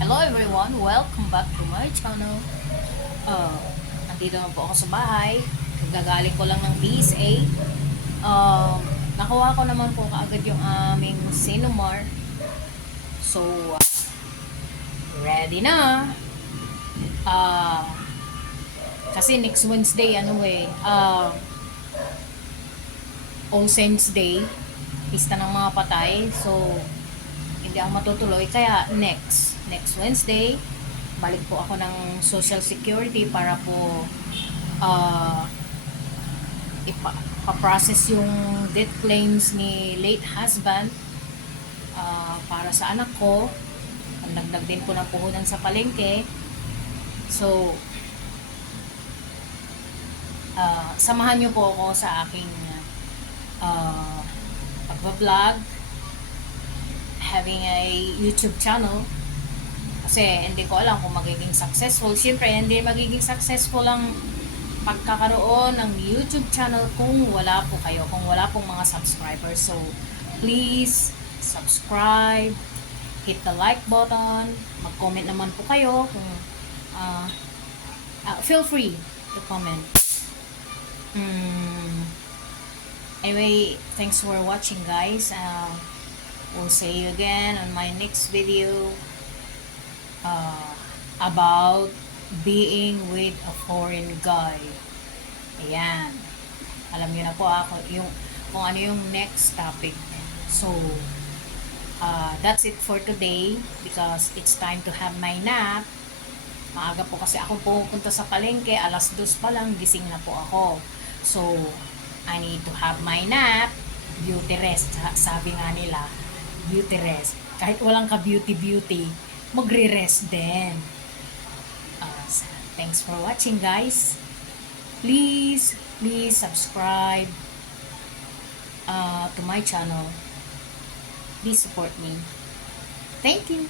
Hello everyone, welcome back to my channel. Uh, Nandito na po ako sa bahay. Gagaling ko lang ng PSA. Nakuha ko naman po kaagad yung aming Cinnamar. So, ready na. Uh, Kasi next Wednesday, All Saints Day. Pista ng mga patay. So, hindi ako matutuloy. Kaya next Wednesday, balik po ako ng Social Security para po uh, ipa-process yung death claims ni late husband para sa anak ko. Nagdagdag din po ng puhunan sa palengke. So, samahan niyo po ako sa aking pagbablog, having a YouTube channel. Kasi hindi ko alam kung magiging successful. Siyempre, hindi magiging successful ang pagkakaroon ng YouTube channel kung wala po kayo, kung wala pong mga subscribers. So, please, subscribe, hit the like button, mag-comment naman po kayo kung feel free to comment. Anyway, thanks for watching, guys. We'll see you again on my next video about being with a foreign guy. Ayan. Alam niyo na po ako kung ano yung next topic. So, that's it for today because it's time to have my nap. Maaga po kasi ako pupunta sa palengke. 2:00 pa lang, gising na po ako. So, I need to have my nap. Beauty rest. Sabi nga nila, beauty rest. Kahit walang ka-beauty, magre-rest din. Thanks for watching, guys. Please subscribe to my channel. Please support me. Thank you.